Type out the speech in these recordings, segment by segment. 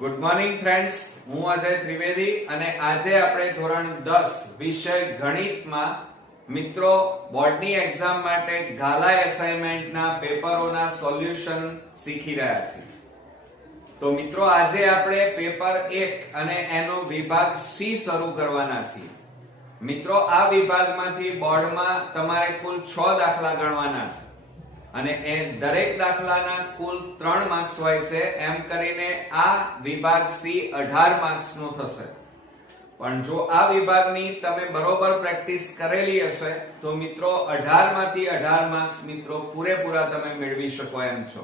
Good morning friends, હું અજય ત્રિવેદી અને આજે આપણે ધોરણ 10 વિષય ગણિતમાં મિત્રો બોર્ડની એક્ઝામ માટે ગાલા એસાઇનમેન્ટના પેપરોના સોલ્યુશન શીખી રહ્યા છીએ. તો મિત્રો આજે આપણે પેપર 1 અને એનો વિભાગ સી શરૂ કરવાના છીએ. મિત્રો આ વિભાગમાંથી બોર્ડમાં તમારે કુલ 6 દાખલા ગણવાના છે અને એ દરેક દાખલાના કુલ 3 માર્ક્સ હોય છે. એમ કરીને આ વિભાગ સી 18 માર્ક્સનો થશે. પણ જો આ વિભાગની તમે બરોબર પ્રેક્ટિસ કરેલી હશે તો મિત્રો 18 માંથી 18 માર્ક્સ મિત્રો પૂરેપૂરા તમે મેળવી શકો એમ છો.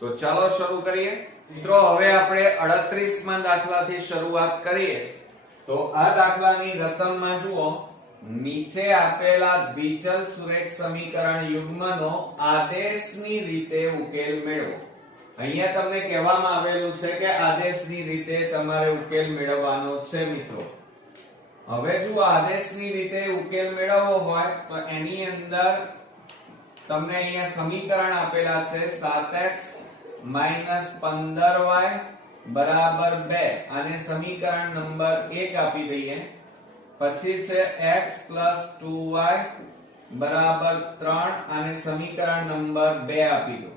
તો ચાલો શરૂ કરીએ. મિત્રો હવે આપણે 38મા દાખલાથી શરૂઆત કરીએ. તો આ દાખલાની રકમમાં જુઓ, નીચે આપેલા દ્વિચલ સુરેખ સમીકરણ યુગ્મનો આદેશની રીતે ઉકેલ મેળવો. અહીંયા તમને કહેવામાં આવેલું છે કે આદેશની રીતે તમારે ઉકેલ મેળવવાનો છે મિત્રો. હવે જો આદેશની રીતે ઉકેલ મેળવવો હોય તો એની અંદર તમને અહીંયા સમીકરણ આપેલા છે 7x - 15y બરાબર 2 અને સમીકરણ નંબર 1 આપી દઈએ. પછી છે x + 2y બરાબર 3 અને સમીકરણ નંબર 2 આપી દો.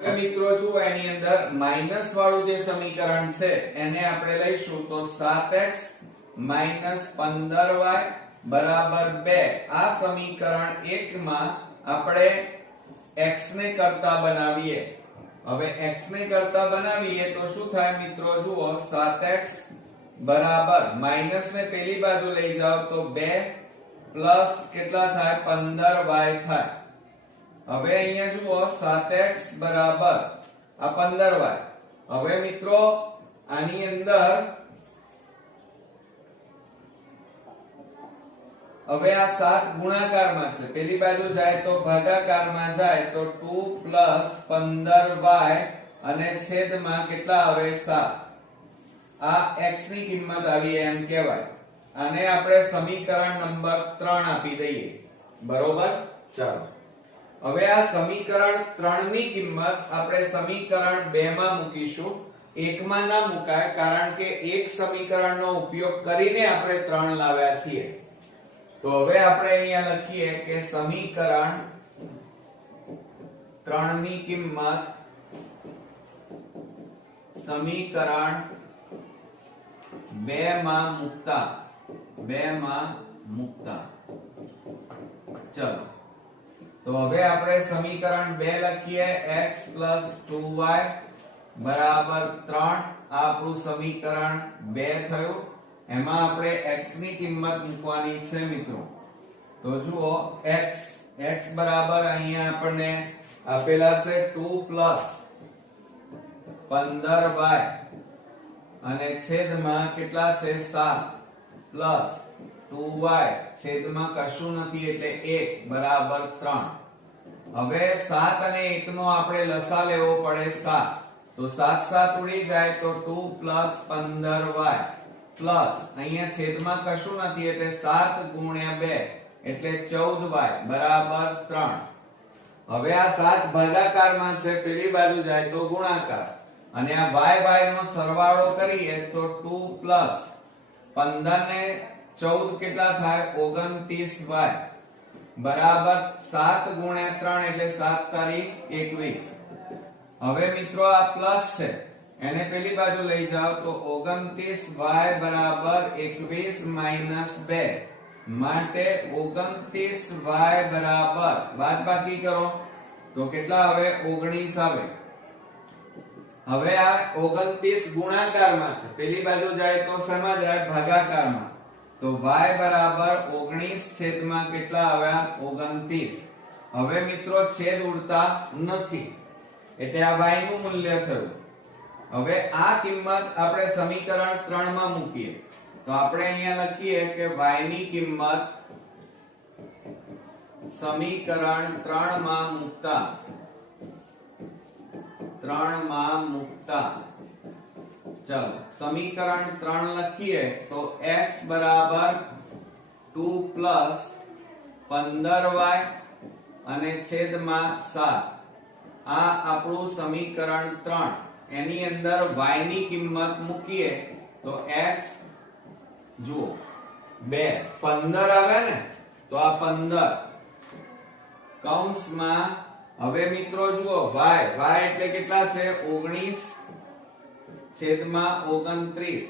હવે મિત્રો જો એની અંદર માઈનસ વાળું જે સમીકરણ છે એને આપણે લઈશું તો 7x - 15y બરાબર 2. આ સમીકરણ 1 માં આપણે x ને કરતા બનાવીએ. હવે x ને કરતા બનાવીએ તો શું થાય મિત્રો? જુઓ, 7x બરાબર માઈનસ ને પેલી બાજુ લઈ જાઓ તો 2 પ્લસ કેટલા થાય? 15y થાય. હવે અહીંયા જુઓ, 7x બરાબર આ 15y. હવે મિત્રો આની અંદર હવે આ 7 ગુણાકારમાં છે, પેલી બાજુ જાય તો ભાગાકારમાં જાય તો 2 + 15y અને છેદમાં કેટલા આવે? 7. આ x ની કિંમત આવી એમ કહેવાય. આને આપણે સમીકરણ નંબર 3 આપી દઈએ. બરોબર? ચાલો હવે આ સમીકરણ 3 ની કિંમત આપણે સમીકરણ 2 માં મૂકીશું. 1 માં ના મુકાય, કારણ કે એક સમીકરણનો ઉપયોગ કરીને આપણે 3 લાવ્યા છીએ. તો હવે આપણે અહીંયા લખીએ કે સમીકરણ 3 ની કિંમત સમીકરણ 2 માં મૂકતા ચલો તો હવે આપણે સમીકરણ 2 લખીએ. x + 2y બરાબર 3. આ આપણું સમીકરણ 2 થયું. એમાં આપણે x ની કિંમત મૂકવાની છે મિત્રો. તો જુઓ, x બરાબર અહીંયા આપણને આપેલા છે 2 + 15y અને છેદમાં કેટલા છે? 7 પ્લસ 2y છેદમાં કશું નથી એટલે 1 બરાબર 3. હવે 7 અને 1 નો આપણે લસા લેવો પડે 7. તો 7 7 ઉડી જાય તો 2 + 15y પ્લસ અહીંયા છેદમાં કશું નથી એટલે 7 × 2 એટલે 14y બરાબર 3. હવે આ 7 ભાગાકારમાં છે, પેલી બાજુ જાય તો ગુણાકાર અને આ y નો સરવાળો કરીએ તો 2 + 15 ને 14 કેટલા થાય? 29y બરાબર 7 × 3 એટલે 7 તારીખ 21. હવે મિત્રો આ પ્લસ છે, એને પેલી બાજુ લઈ જાઓ તો 29y બરાબર 21 - 2 માટે 29y બરાબર બાદબાકી કરો તો કેટલા આવે? 19 આવે. હવે આ 29 ગુણાકારમાં છે, પેલી બાજુ જાય તો શેમાં જાય? ભાગાકારમાં. તો y બરાબર 19 છેદમાં કેટલા આવ્યા? 29. હવે મિત્રો છેદ ઉડતા નથી એટલે આ y નું મૂલ્ય થયું. હવે આ કિંમત આપણે સમીકરણ 3 માં મૂકીએ. તો આપણે અહીંયા લખીએ કે y ની કિંમત સમીકરણ 3 માં મૂકતા ચલો સમીકરણ 3 લખીએ તો x બરાબર 2 + 15y અને છેદમાં 7. આ આપણું સમીકરણ 3. એની અંદર y ની કિંમત મૂકીએ તો x જુઓ 2 15 આવે ને, તો આ 15 કૌંસમાં હવે મિત્રો જુઓ y એટલે કેટલા છે 19/29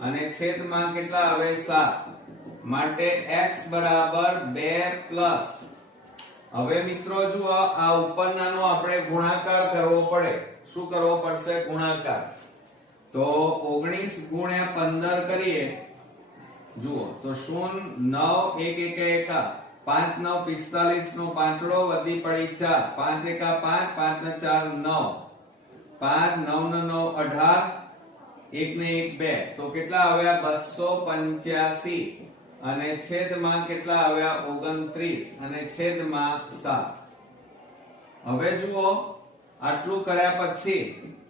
અને છેદમાં કેટલા આવે 7 માટે x બરાબર 2 પ્લસ હવે મિત્રો જુઓ આ ઉપરનાનો આપણે ગુણાકાર કરવો પડે. શું કરવો પડશે? ગુણાકાર. તો 19 ગુણ્યા 15 કરીએ જુઓ તો 0 9 1 1 5 9 45 નો પાંચડો વધી પડી 4 5 1 5 5 ને 4 9 5 9 9 18 1 ને 1 2 તો કેટલા આવ્યા 285 અને છેદમાં કેટલા આવ્યા 29 અને છેદમાં 7. હવે જુઓ આટલું કર્યા પછી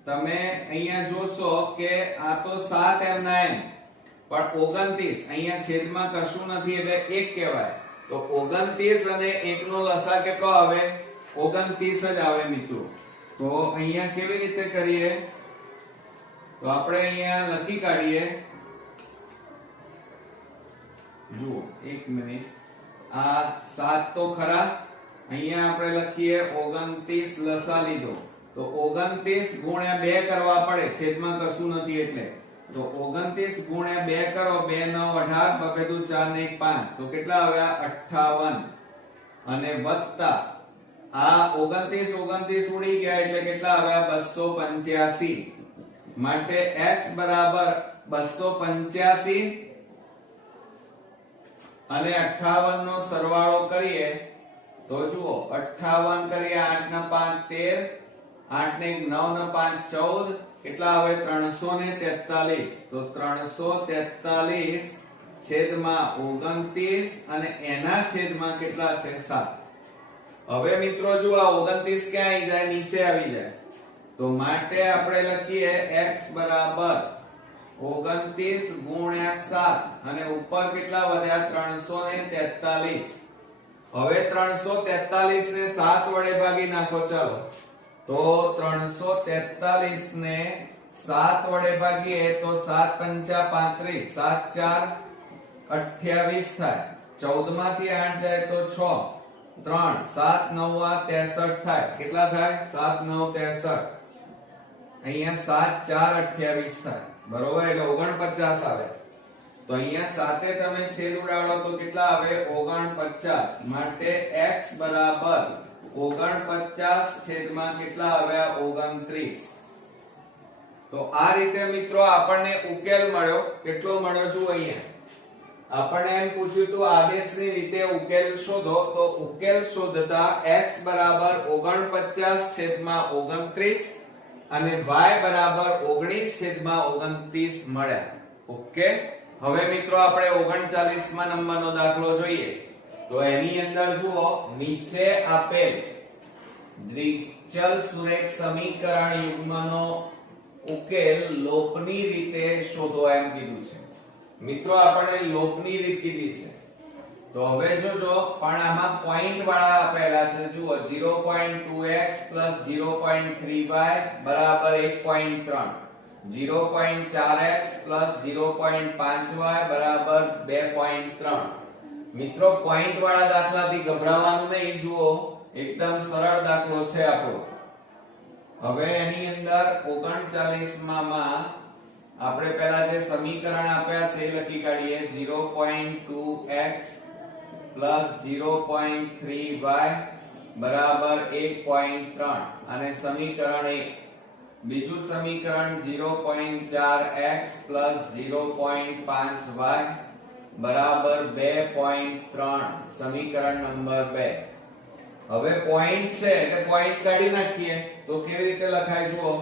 તમે અહીંયા જોશો કે આ તો 7 એમના એમ પણ 29 અહીંયા છેદમાં કશું નથી એટલે 1 કહેવાય. તો 29 અને 1 નો લસા કેટલો આવે? 29 જ આવે મિત્રો. તો અહીંયા કેવી રીતે કરીએ? તો આપણે અહીંયા લખી કાઢીએ. જુઓ 1 મિનિટ, આ 7 તો ખરા, અહીંયા આપણે લખીએ 29 લસા લીધો તો 29 ગુણ્યા 2 કરવા પડે, છેદમાં કશું નથી એટલે. તો 29 ગુણ્યા 2 કરો 2 9 18 બબે 4 ને 1 5 તો કેટલા આવ્યા 58 અને વત્તા આ 29 ઉડી ગયા એટલે કેટલા આવ્યા 285 માટે x બરાબર 285 અને 58 નો સરવાળો કરીએ તો જુઓ 58 કરીએ 8 ના 5 13 8 ને 9 ના 5 14 કેટલા આવે 343 તો 343 છેદમાં 29 અને એના છેદમાં કેટલા છે 7. હવે મિત્રો જો આ 29 ક્યાં આવી જાય? નીચે આવી જાય. તો માટે આપણે લખીએ x બરાબર 29 ગુણ્યા 7 અને ઉપર કેટલા વધ્યા 343. હવે 343 ને 7 વડે ભાગી નાખો. ચાલો તો 343 ને 7 વડે ભાગીએ તો 7 5 35 7 4 28 થાય. 14 માંથી 8 જાય તો 6 3 7 9 63 થાય. કેટલા થાય? 7 9 63. અહીંયા 7 4 28 થાય. બરોબર, એટલે 49 આવે. તો અહીંયા સાથે તમે છેદ ઉડાડો તો કેટલા આવે 49 માટે x બરાબર 49 છેદમાં કેટલા આવ્યા 29. તો આ રીતે મિત્રો આપણને ઉકેલ મળ્યો. કેટલો મળ્યો જુઓ અહીંયા આપણને એમ પૂછ્યું હતું આદેશની રીતે ઉકેલ શોધો. તો ઉકેલ શોધતા x બરાબર 49 છેદમાં 29 અને y બરાબર 19 છેદમાં 29 મળ્યા. ઓકે, હવે મિત્રો આપણે 39મા નંબરનો દાખલો જોઈએ. તો એની અંદર જુઓ નીચે આપેલ દ્વિચલ સુરેખ સમીકરણ યુગ્મનો ઉકેલ લોપની રીતે શોધો એમ કીધું છે. મિત્રો આપણે લોપની રીત કીધી છે. તો હવે જોજો પણ આમાં પોઈન્ટ વાળા આપેલા છે. જુઓ 0.2x 0.3y બરાબર 1.3 0.4x 0.5y બરાબર 2.3. મિત્રો પોઈન્ટ વાળા દાખલાથી ગભરાવાનું નહીં. જુઓ એકદમ સરળ દાખલો છે આપણો. હવે એની અંદર 39માં આપણે પહેલા જે સમીકરણ આપ્યા છે એ લખી કાઢીએ. 0.2x 0.3y બરાબર 1.3 અને સમીકરણ 1. બીજું સમીકરણ 0.4x 0.5y બરાબર 2.3 સમીકરણ નંબર 2. હવે પોઈન્ટ છે એટલે પોઈન્ટ કાઢી નાખીએ. તો કેવી રીતે લખાય જુઓ.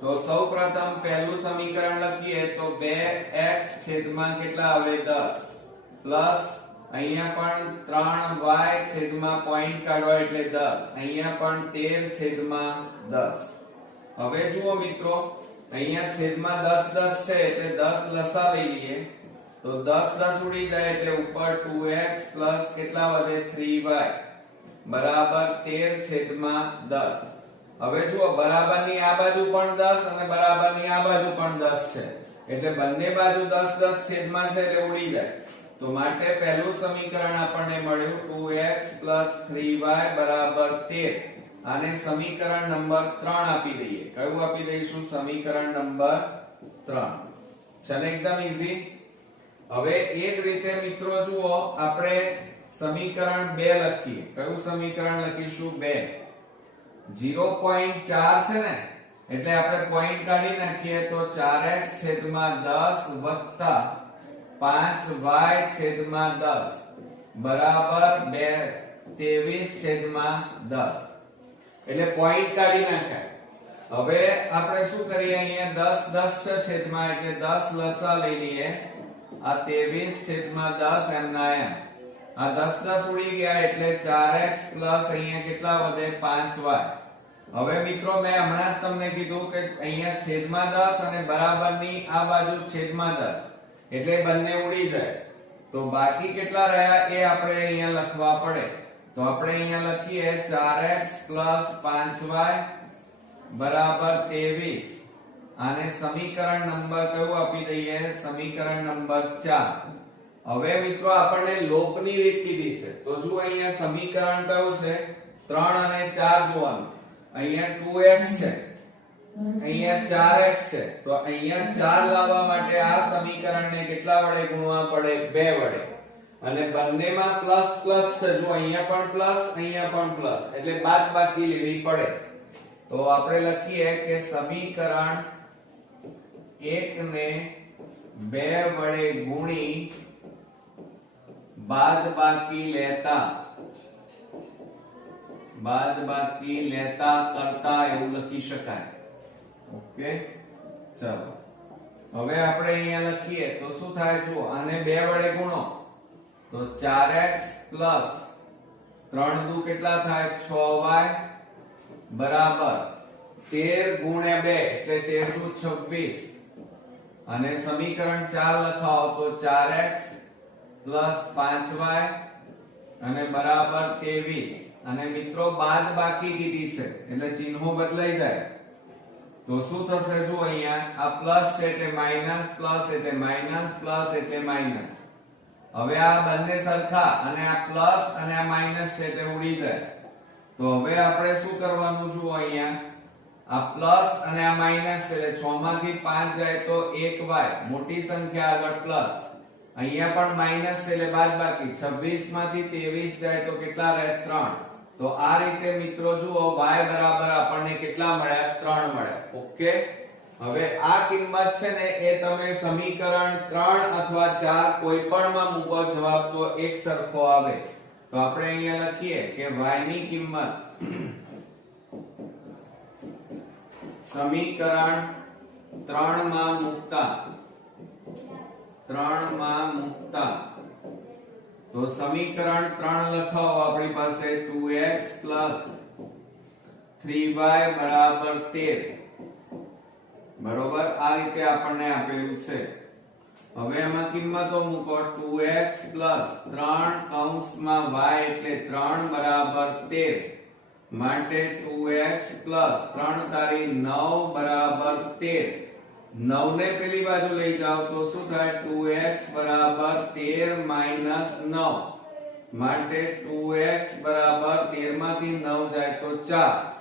તો સૌપ્રથમ પહેલું સમીકરણ લખીએ તો 2x છેદમાં કેટલા આવે 10 પ્લસ અહીંયા પણ 3y છેદમાં પોઈન્ટ કાઢવા એટલે 10 અહીંયા પણ 13 છેદમાં 10. હવે જુઓ મિત્રો અહીંયા છેદમાં 10 10 છે એટલે 10 લસા લઈ લઈએ. તો 10 10 ઉડી જાય એટલે ઉપર 2x પ્લસ કેટલા વધે 3y બરાબર 13 છેદમાં 10. હવે જુઓ બરાબરની આ બાજુ પણ 10 અને બરાબરની આ બાજુ પણ 10 છે એટલે બંને બાજુ 10 10 છેદમાં છે એટલે ઉડી જાય તો માટે પહેલું સમીકરણ આપણને મળ્યું 2x 3y 13 આને સમીકરણ નંબર 3 આપી દઈએ કયું આપી દઈશું સમીકરણ નંબર 3 છે ને એકદમ ઈઝી હવે એ જ રીતે મિત્રો જુઓ આપણે સમીકરણ 2 લખીએ કયું સમીકરણ લખીશું 2 0.4 છે ને એટલે આપણે પોઈન્ટ કાઢી નાખીએ તો 4x છેદમાં 10 વત્તા 5y છેદમાં 10 બરાબર 23 છેદમાં 10 એટલે પોઈન્ટ કાઢી નાખાય હવે આપણે શું કરીએ અહીંયા 10 10 છે છેદમાં એટલે 10 લસા લઈ લઈએ આ 23 છેદમાં 10 એમના એમ આ 10 10 ઉડી ગયા એટલે 4x પ્લસ અહીંયા કેટલા વધે 5y હવે મિત્રો મેં હમણાં જ તમને કીધું કે અહીંયા છેદમાં 10 અને બરાબરની આ બાજુ છેદમાં 10 એટલે બંને ઉડી જાય તો બાકી કેટલા રહ્યા એ આપણે અહીંયા લખવા પડે તો આપણે અહીંયા લખીએ 4x 5y બરાબર 23 આને સમીકરણ નંબર કયું આપી દઈએ સમીકરણ નંબર 4 હવે મિત્રો આપણને લોપની રીત કીધી છે તો જો અહીંયા સમીકરણ કયું છે 3 અને 4 જોવાનું અહીંયા 2x છે અહીંયા 4x છે તો અહીંયા 4 લાવવા માટે આ સમીકરણને કેટલા વડે ગુણવા પડે 2 વડે અને બંનેમાં પ્લસ પ્લસ છે જો અહીંયા પણ પ્લસ અહીંયા પણ પ્લસ એટલે બાદબાકી લેવી પડે તો આપણે લખીએ કે સમીકરણ 1 ને 2 વડે ગુણી બાદબાકી લેતા કરતા એવું લખી શકાય ઓકે ચાલો હવે આપણે અહીંયા લખીએ તો શું થાય જો આને 2 વડે ગુણો તો 4x 3 દુ કેટલા થાય 6y બરાબર 13 ગુણ્યા 2 એટલે 13 દુ 26 અને સમીકરણ 4 લખાવો તો 4x 5y અને બરાબર 23 અને મિત્રો બાદબાકી કીધી છે એટલે ચિહ્નો બદલાઈ જાય તો શું થશે જો અહીંયા આ પ્લસ છે એટલે માઈનસ પ્લસ એટલે માઈનસ પ્લસ એટલે માઈનસ હવે આ બંને સરખા અને આ પ્લસ અને આ માઈનસ છે એટલે ઉડી જાય તો હવે આપણે શું કરવાનું જુઓ અહીંયા આ પ્લસ અને આ માઈનસ છે એટલે 6 માંથી 5 જાય તો 1y મોટી સંખ્યા આગળ પ્લસ અહીંયા પણ માઈનસ છે એટલે બાદબાકી 26 માંથી 23 જાય તો કેટલા રહે 3 તો આ રીતે મિત્રો જુઓ y બરાબર આપણને કેટલા મળ્યા 3 મળ્યા ઓકે હવે આ કિંમત છે ને એ તમે સમીકરણ 3 અથવા 4 કોઈ પણ માં મૂકો જવાબ તો એક સરખો આવે તો આપણે અહીંયા લખીએ કે y ની કિંમત સમીકરણ 3 માં મૂકતા તો સમીકરણ 3 લખાવો આપણી પાસે 2x 3y બરાબર 13 બરોબર આ રીતે આપણને આપેલું છે હવે એમાં કિંમતો મૂકો 2x 3 કૌંસમાં y એટલે 3 બરાબર 13 માટે 2x 3 તારી 9 બરાબર 13 9 ને પેલી બાજુ લઈ જાવ તો શું થાય 2x બરાબર 13 માઈનસ 9 માટે 2x બરાબર 13 માંથી 9 જાય તો 4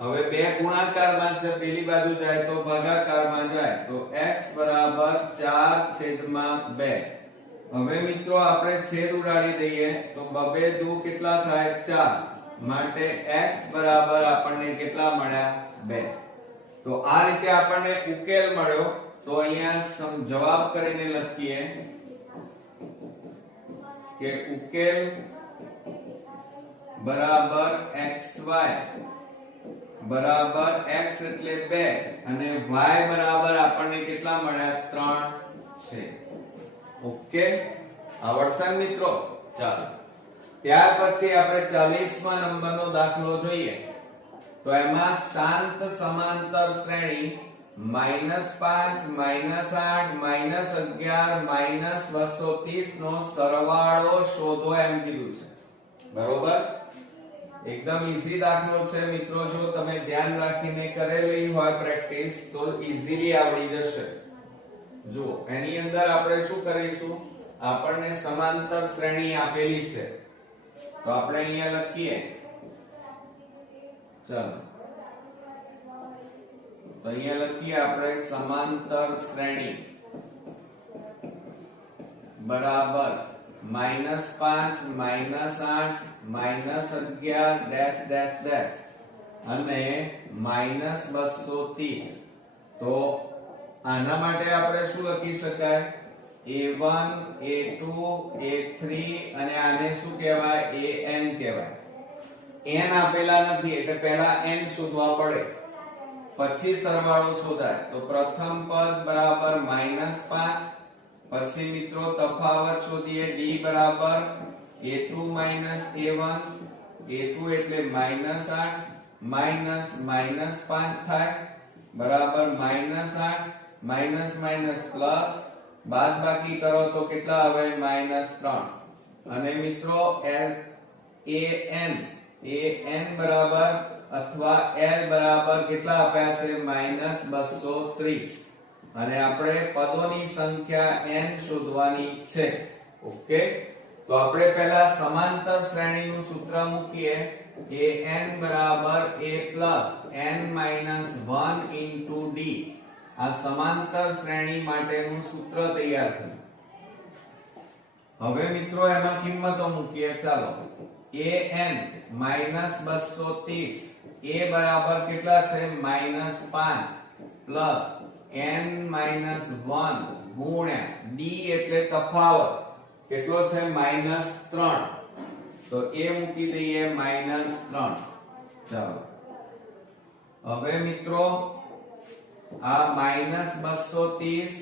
હવે બે ગુણાકારમાં છે પેલી બાજુ જાય તો ભાગાકારમાં જાય તો x બરાબર 4/2 હવે મિત્રો આપણે છેદ ઉડાડી દઈએ તો બબે દુ કેટલા થાય 4 માટે x બરાબર આપણને કેટલા મળ્યા 2 તો આ રીતે આપણને ઉકેલ મળ્યો તો અહીંયા જવાબ કરીને લખીએ કે ઉકેલ બરાબર xy બરાબર x એટલે 2 અને y બરાબર આપણને કેટલા મળ્યા 3 છે ઓકે આવડશે મિત્રો ચાલો ત્યાર પછી આપણે 40મા નંબરનો દાખલો જોઈએ તો એમાં શાંત સમાંતર શ્રેણી -5 -8 -11 -230 નો સરવાળો શોધો એમ કીધું છે બરોબર એકદમ ઈઝી દાખલો છે મિત્રો, જો તમે ધ્યાન રાખીને કરેલી હોય પ્રેક્ટિસ તો ઈઝીલી આવડી જશે. જો એની અંદર આપણે શું કરીશું, આપણને સમાંતર શ્રેણી આપેલી છે તો આપણે અહીંયા લખીએ. ચાલો તો અહીંયા લખીએ આપણે સમાંતર શ્રેણી બરાબર -5 -8 -11 ડેશ ડેશ ડેશ અને -230. તો આના માટે આપણે શું લખી શકાય, a1 a2 a3 અને આને શું કહેવાય, an કહેવાય. n આપેલા નથી એટલે પહેલા n શોધવા પડે પછી સરવાળો શોધાય. તો પ્રથમ પદ બરાબર -5, પછી મિત્રો તફાવત શોધીએ, d બરાબર a2 a1, a2 એટલે -8 માઇનસ 5 થાય બરાબર -8 માઇનસ માઇનસ પ્લસ, બાદ બાકી કરો તો કેટલા આવે, -3. અને મિત્રો an બરાબર અથવા l બરાબર કેટલા આપ્યા છે, -230. અને આપણે પદોની સંખ્યા n શોધવાની છે. ઓકે, તો આપણે પહેલા સમાંતર શ્રેણીનું સૂત્ર મૂકીએ. an બરાબર a plus n minus 1 into d. આ સમાંતર શ્રેણી માટેનું સૂત્ર તૈયાર થયું. હવે મિત્રો એમાં કિંમતો મૂકીએ. ચાલો, an -230, a બરાબર કેટલા છે, -5 પ્લસ n -1 ગુણ્યા d એટલે તફાવત કેટલો છે, -3. તો એ મૂકી દઈએ -3. ચાલો હવે મિત્રો આ -230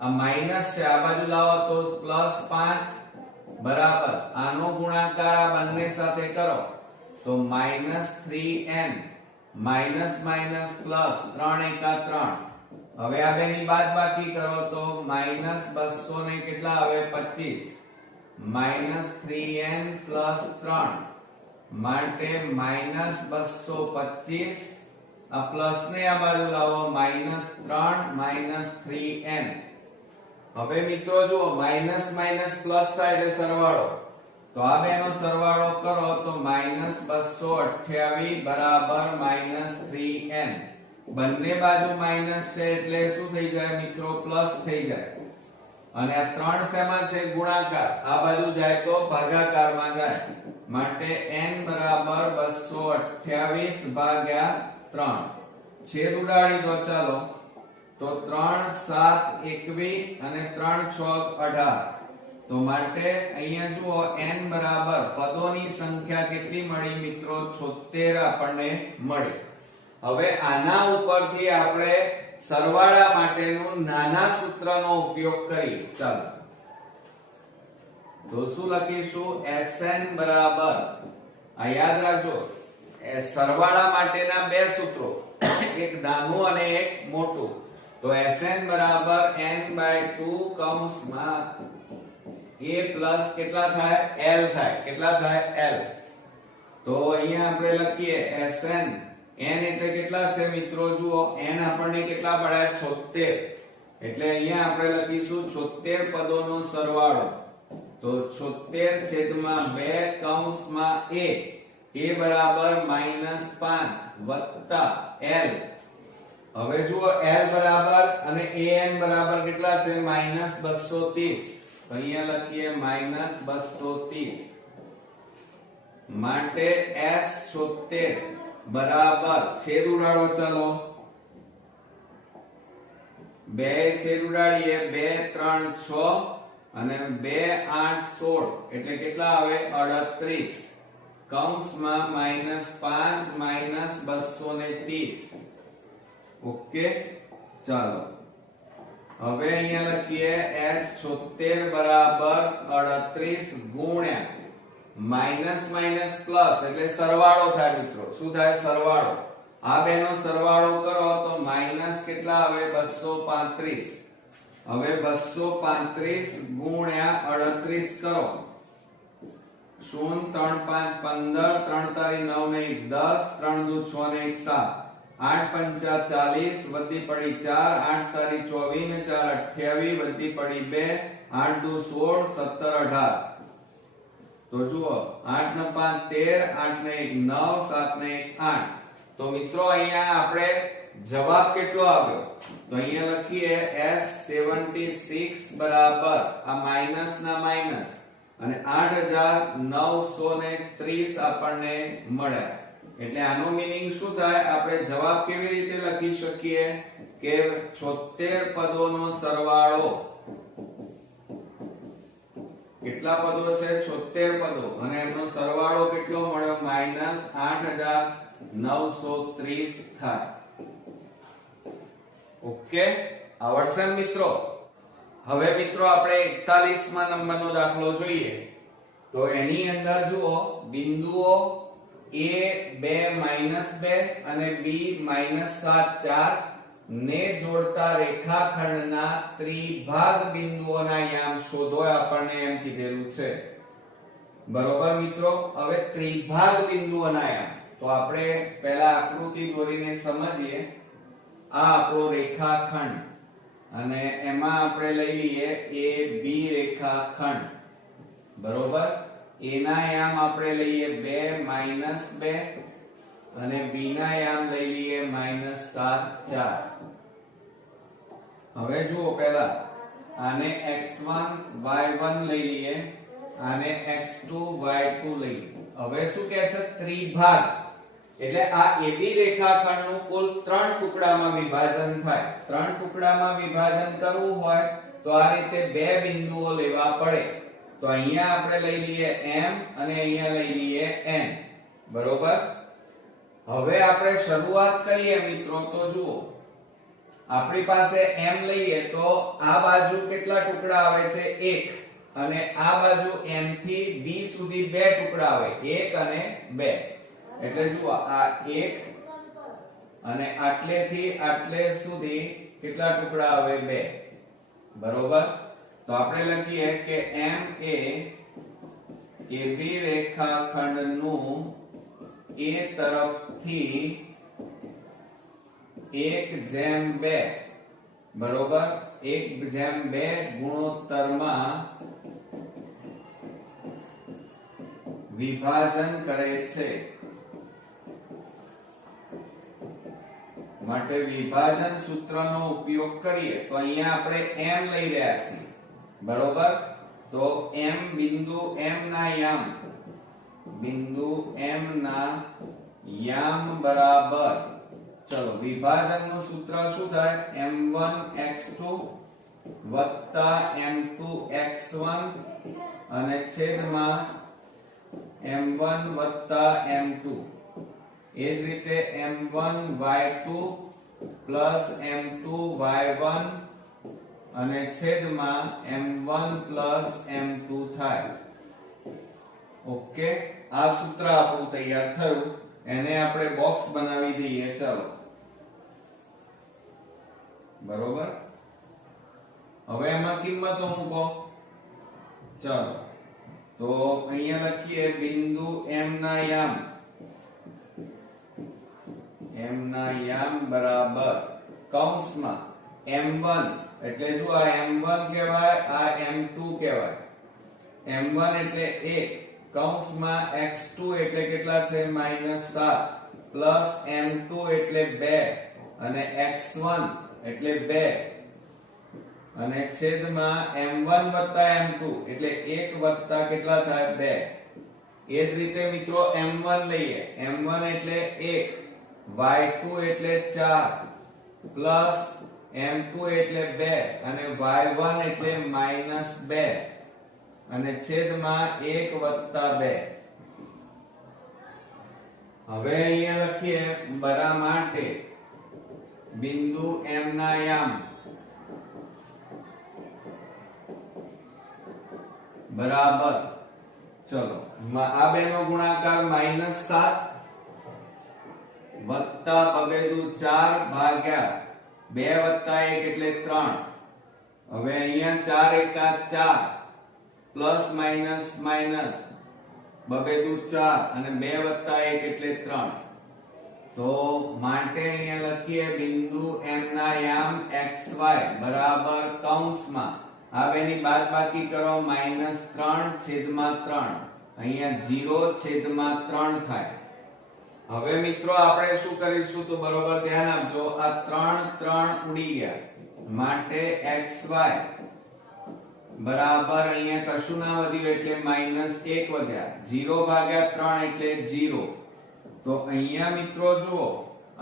આ માઈનસ છે, આ બાજુ લાવો તો +5 બરાબર આનો ગુણાકાર આ બંને સાથે કરો તો -3n માઈનસ માઈનસ પ્લસ 3 એકા 3. હવે આ બેની બાદબાકી કરો તો -200 ને કેટલા આવે, 25 -3n + 3 માટે -225. આ પ્લસ ને આ બાજુ લાવો -3 -3n. હવે મિત્રો જુઓ માઈનસ માઈનસ પ્લસ થાય એટલે સરવાળો, તો આ બેનો સરવાળો કરો તો -228 બરાબર -3n. બંને બાજુ માઈનસ છે એટલે શું થઈ જાય મિત્રો, પ્લસ થઈ જાય. અને આ 3 શેમાં છે, ગુણાકાર, આ બાજુ જાય તો ભાગાકારમાં જાય માટે n બરાબર 228 ભાગ્યા 3. છેદ ઉડાડી દો. ચાલો તો 3 7 21 અને 3 6 18. તો માટે અહીંયા જુઓ n બરાબર પદોની સંખ્યા કેટલી મળી મિત્રો, 76 આપણને મળી. હવે આના ઉપરથી આપણે સરવાળા માટેનું નાના સૂત્રનો ઉપયોગ કરીએ. ચાલો તો શું લખીશું, Sn બરાબર, આ યાદ રાખજો, સરવાળા માટેના બે સૂત્રો, એક નાનું અને એક મોટું. તો Sn બરાબર n/2 કૌંસમાં a પ્લસ કેટલા થાય, l થાય. કેટલા થાય, l. તો અહીંયા આપણે લખીએ Sn, n એટલે કેટલા છે મિત્રો, જુઓ n આપણને કેટલા પડ્યા, 76. એટલે અહીંયા આપણે લખીશું 76 પદોનો સરવાળો. તો 76 છેદમાં 2 કૌંસમાં a બરાબર -5 વત્તા l. હવે જુઓ l બરાબર અને an બરાબર કેટલા છે, -230. અહીંયા લખીએ -230 માટે s 76 બરાબર છેદ ઉડાડો. ચાલો 2 છેદ ઉડાડીએ, 2 3 6 અને 2 8 16 એટલે કેટલા આવે, 38 કૌંસમાં -5 -230. ઓકે, ચાલો હવે અહીંયા લખીએ s 76 બરાબર 38 ગુણ્યા માઈનસ માઈનસ પ્લસ એટલે સરવાળો થાય મિત્રો. શું થાય, સરવાળો. આ બેનો સરવાળો કરો તો માઈનસ કેટલા આવે, 235. હવે 235 ગુણ્યા 38 કરો. 0 3 5 15 3 તારી 9 ને 10 3 દુ 6 ને 1 7 8 પંચા 40 વધી પડી 4 8 તારી 24 ને 4 28 વધી પડી 2 8 દુ 16 17 18 તો જુઓ 8 ને 5 13 8 ને 1 9 7 ને 1 8 તો મિત્રો અહીંયા આપણે જવાબ કેટલો આવ્યો તો અહીંયા લખીએ S76 બરાબર આ માઈનસ ના માઈનસ અને 8930 આપણને મળ્યા એટલે આનો મીનિંગ શું થાય આપણે જવાબ કેવી રીતે લખી શકીએ કે 76 પદોનો સરવાળો કેટલા પદો છે 76 પદો અને એનો સરવાળો કેટલો મળ્યો -8930 થાય ઓકે આવડશે મિત્રો હવે મિત્રો આપણે 41માં નંબરનો દાખલો જોઈએ તો એની અંદર જુઓ બિંદુઓ A 2 -2 અને B -7 4 ને જોડતા રેખાખંડના ત્રિભાગ બિંદુઓના યામ શોધો આપણને એમ કીધેલું છે બરોબર મિત્રો હવે ત્રિભાગ બિંદુઓના યામ તો આપણે પહેલા આકૃતિ દોરીને સમજીએ આ આપણો રેખાખંડ અને એમાં આપણે લઈ લઈએ A B રેખાખંડ બરોબર A ના યામ આપણે લઈએ 2 -2 અને B ના યામ લઈ લઈએ -7 4 હવે જુઓ પહેલા આને x1 y1 લઈ લઈએ આને x2 y2 લઈએ હવે શું કહે છે ત્રિભાગ એટલે આ AB રેખાખંડનું કુલ 3 ટુકડામાં વિભાજન થાય 3 ટુકડામાં વિભાજન કરવું હોય તો આ રીતે બે બિંદુઓ લેવા પડે તો અહીંયા આપણે લઈ લઈએ M અને અહીંયા લઈ લઈએ N બરોબર હવે આપણે શરૂઆત કરીએ મિત્રો તો જુઓ આપણી પાસે M લઈએ તો આ બાજુ કેટલા ટુકડા આવે છે 1 અને આ બાજુ M થી B સુધી બે ટુકડા આવે 1 અને 2 એટલે જુઓ આ 1 અને આટલેથી આટલે સુધી કેટલા ટુકડા આવે 2 બરોબર તો આપણે લખીએ કે M એ AB રેખાખંડનું A તરફથી 1:2 બરોબર 1:2 ગુણોત્તરમાં વિભાજન કરે છે માટે વિભાજન સૂત્રનો ઉપયોગ કરીએ તો અહીંયા આપણે M લઈ રહ્યા છીએ બરોબર તો M બિંદુ M ના યામ બરાબર ચલો વિભાજનનું સૂત્ર શું થાય m1x2 m2x1 અને છેદમાં m1 m2 એ જ રીતે m1y2 m2y1 અને છેદમાં m1 m2 થાય ઓકે આ સૂત્ર આપણું તૈયાર થયું એને આપણે બોક્સ બનાવી દઈએ ચલો બરોબર હવે એમાં કિંમતો મૂકો ચલો તો અહીંયા લખીએ બિંદુ M ના યામ બરાબર કૌંસમાં m1 એટલે જો આ m1 કહેવાય આ m2 કહેવાય m1 એટલે 1 કૌંસમાં x2 એટલે કેટલા છે -7 પ્લસ m2 એટલે 2 અને x1 એટલે 2 અને છેદમાં m1 m2 એટલે 1 વત્તા કેટલા થાય 2 એ જ રીતે મિત્રો m1 લઈએ m1 એટલે 1 y2 એટલે 4 પ્લસ m2 એટલે 2 અને y1 એટલે -2 અને છેદમાં 1 વત્તા 2 હવે અહીંયા લખીએ બરા માટે બિંદુ M ના યામ બરાબર ચલો આ બેનો ગુણાકાર -7 વત્તા પગેદુ 4 ભાગ્યા 2 વત્તા 1 એટલે 3 હવે અહીંયા 4 એકા 4 પ્લસ માઈનસ માઈનસ 2 દુ 4 અને 2 વત્તા 1 એટલે 3. તો માટે અહીંયા લખીએ બિંદુ M ના યામ xy બરાબર કૌંસમાં આ બેની બાદબાકી કરો -3/3 અહીંયા 0/3 થાય. હવે મિત્રો આપણે શું કરીશું તો બરોબર ધ્યાન આપજો. આ 3 ઉડી ગયા માટે xy બરાબર અહીંયા કશું ના વધ્યું એટલે -1 વધ્યા. 0/3 એટલે 0. તો અહીંયા મિત્રો જુઓ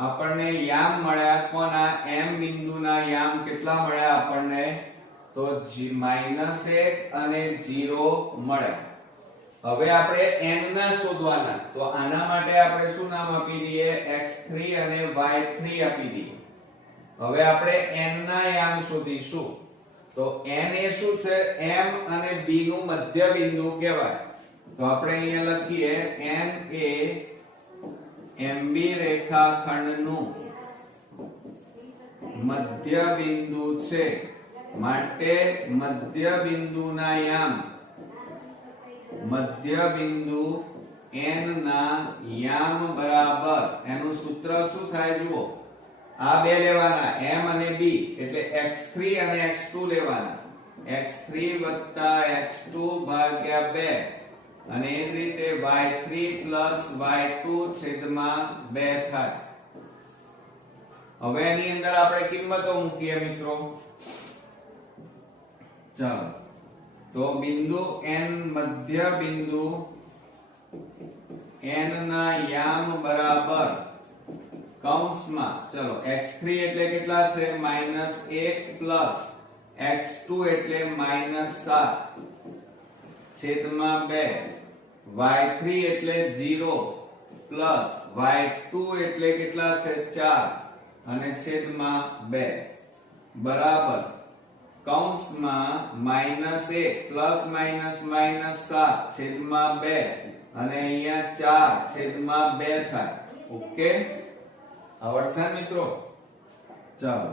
આપણને યામ મળ્યા કોના M બિંદુના યામ કેટલા મળ્યા આપણને તો -1 અને 0 મળ્યા. હવે આપણે n ના શોધવાના તો આના માટે આપણે શું નામ આપી દઈએ x3 અને y3 આપી દઈએ. હવે આપણે n ના યામ શોધીશું તો n એ શું છે m અને b નું મધ્ય બિંદુ કહેવાય. તો આપણે અહીંયા લખીએ n એ MB રેખાખંડનું મધ્ય બિંદુ છે માટે મધ્ય બિંદુના યામ મધ્ય બિંદુ n ના યામ બરાબર એનું સૂત્ર શું થાય જુઓ આ બે લેવાના m અને b એટલે x3 અને x2 લેવાના x3 x2 ભાગ્યા 2 અને એ જ રીતે y3 y2 છેદમાં 2 થાય. હવે એની અંદર આપણે કિંમતો મૂકીએ મિત્રો. ચાલો તો બિંદુ n મધ્ય બિંદુ n ના યામ બરાબર કૌંસમાં ચલો x3 એટલે કેટલા છે -1 x2 એટલે -7 છેદમાં 2 y3 એટલે 0 y2 એટલે કેટલા છે 4 અને છેદમાં 2 બરાબર કૌંસમાં -1 +-7 છેદમાં 2 અને અહીંયા 4 છેદમાં 2 થાય. ઓકે આવડશે મિત્રો. ચાલો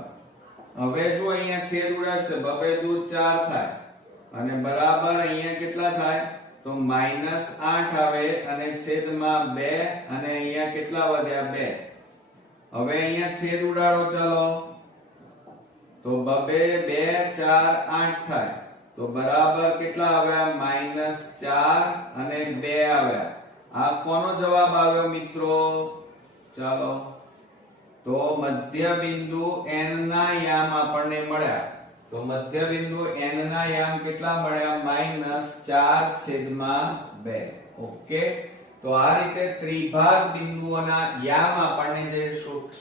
હવે જો અહીંયા છેદ ઉડાડશે 2 દુ 4 થાય અને બરાબર અહીંયા કેટલા થાય તો -8 આવે અને છેદમાં 2 અને અહીંયા કેટલા વધ્યા 2. હવે અહીંયા છેદ ઉડાડો ચાલો તો 2 4 8 થાય તો બરાબર કેટલા આવ્યા -4 અને 2 આવ્યા. આ કોનો જવાબ આવ્યો મિત્રો ચાલો તો મધ્ય બિંદુ n ના યામ આપણને મળ્યા. તો મધ્ય બિંદુ n ના યામ કેટલા મળ્યા -4/2. ઓકે તો આ રીતે ત્રિભાગ બિંદુઓના યામ આપણને જે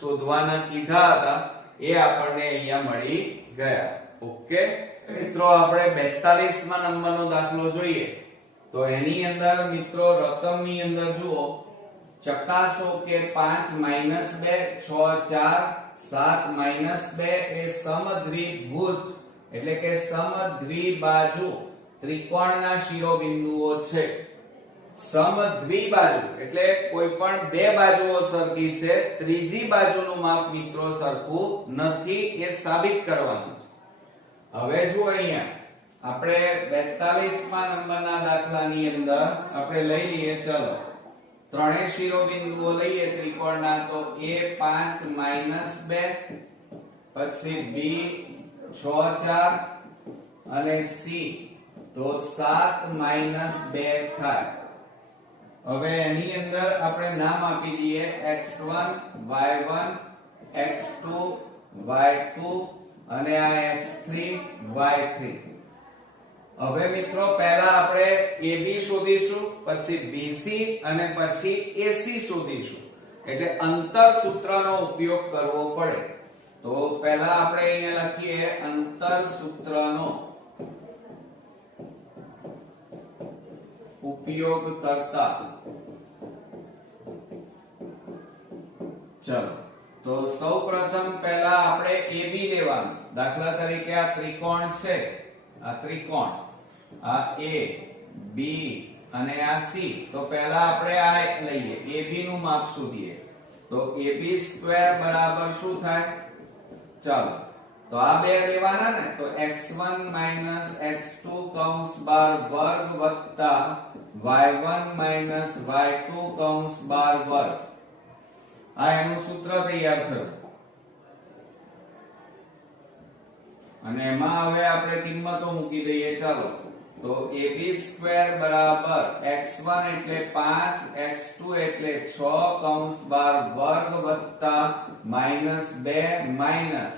શોધવાના કીધા હતા એ આપણને અહીંયા મળી ગયા. ઓકે મિત્રો આપણે 42મા નંબરનો દાખલો જોઈએ. તો એની અંદર મિત્રો રકમની અંદર જુઓ ચકાસો કે 5 - 2 6 4 7 - 2 એ સમદ્વિભુજ એટલે કે સમદ્વિબાજુ ત્રિકોણના શિરોબિંદુઓ છે. સમદ્વિબાજુ એટલે કોઈ પણ બે બાજુઓ સરખી છે ત્રીજી બાજુનું માપ મિત્રો સરખું નથી એ સાબિત કરવાનું છે. હવે જો અહીંયા આપણે 42મા નંબરના દાખલાની અંદર આપણે લઈ લઈએ ચલો ત્રણેય શિરોબિંદુઓ લઈએ ત્રિકોણના તો A5 - 2 પછી B 6 4 અને C તો 7 - 2 થાય. હવે એની અંદર આપણે નામ આપી દઈએ x1 y1 x2 y2 અને આ x3 y3. હવે મિત્રો પહેલા આપણે AB શોધીશું પછી BC અને પછી AC શોધીશું એટલે અંતર સૂત્રનો ઉપયોગ કરવો પડે. તો પહેલા આપણે અહીંયા લખીએ અંતર સૂત્રનો ઉપયોગ કરતા. ચલો તો સૌપ્રથમ પહેલા આપણે AB લેવાનું. દાખલા તરીકે આ ત્રિકોણ છે આ ત્રિકોણ આ A B અને આ C. તો પહેલા આપણે આ લઈએ AB નું માપ શોધીએ તો AB² બરાબર શું થાય ચાલો તો આ બે લેવાના ને, તો x1 x2 કૌંસ બાર વર્ગ વત્તા y1 y2 કૌંસ બાર વર્ગ. આ એનું સૂત્ર તૈયાર થયું. અને એમાં હવે આપણે કિંમતો મૂકી દઈએ. ચાલો, તો ab² બરાબર x1 એટલે 5, x2 એટલે 6 કૌંસ બાર વર્ગ વત્તા -2 માઈનસ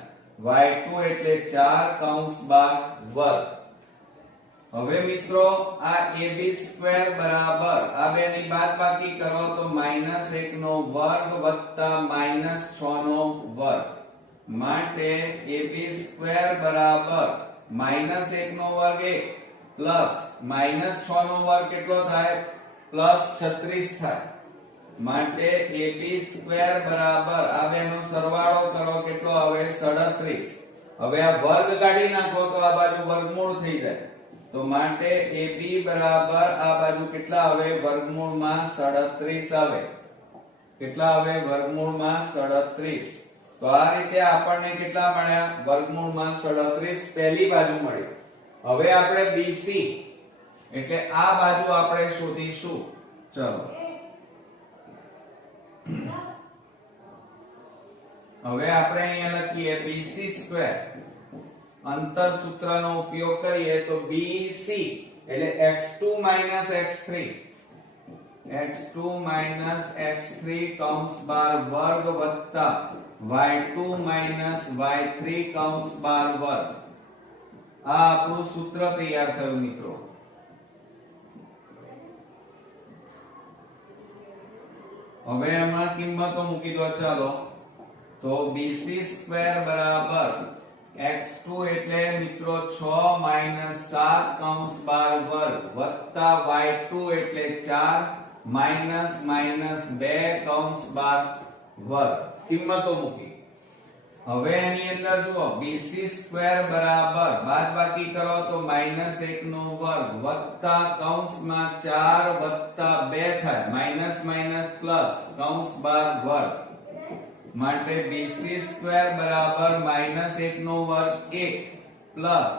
y2 એટલે 4 કૌંસ બાર વર્ગ. હવે મિત્રો આ ab² બરાબર આ બેની બાદબાકી કરો તો -1 નો વર્ગ વત્તા -6 નો વર્ગ. માટે ab² બરાબર -1 નો વર્ગ 1 પ્લસ -6 નો વર્ગ કેટલો થાય? +36 થાય. માટે ab² બરાબર આ બેનો સરવાળો કરો કેટલો આવે? 37. હવે આ વર્ગ કાઢી નાખો તો આ બાજુ વર્ગમૂળ થઈ જાય. તો માટે ab બરાબર આ બાજુ કેટલા આવે? વર્ગમૂળમાં 37 આવે. કેટલા આવે? વર્ગમૂળમાં 37. તો આ રીતે આપણને કેટલા મળ્યા? વર્ગમૂળમાં 37 પહેલી બાજુ મળી. હવે આપણે BC એટલે આ બાજુ આપણે શોધીશું. ચલો, હવે આપણે અહીંયા લખીએ BC². અંતર સૂત્રનો ઉપયોગ કરીએ તો BC એટલે x2 x3 x3 કૌંસ બાર વર્ગ વત્તા y2 y3 કૌંસ બાર વર્ગ. આ આપણું સૂત્ર તૈયાર થયું મિત્રો. હવે એમાં કિંમતો મૂકી દો. ચાલો, તો BC² બરાબર x2 એટલે મિત્રો 6 7 કૌંસ બાર વર્ગ વત્તા y2 એટલે 4 2 કૌંસ બાર વર્ગ. કિંમતો મૂકી. હવે એની અંદર જુઓ BC² બરાબર બાદબાકી કરો તો -1 નો વર્ગ વત્તા કૌંસમાં 4 વત્તા 2 થાય માઈનસ પ્લસ કૌંસ બાર વર્ગ. માટે BC² બરાબર -1 નો વર્ગ 1 પ્લસ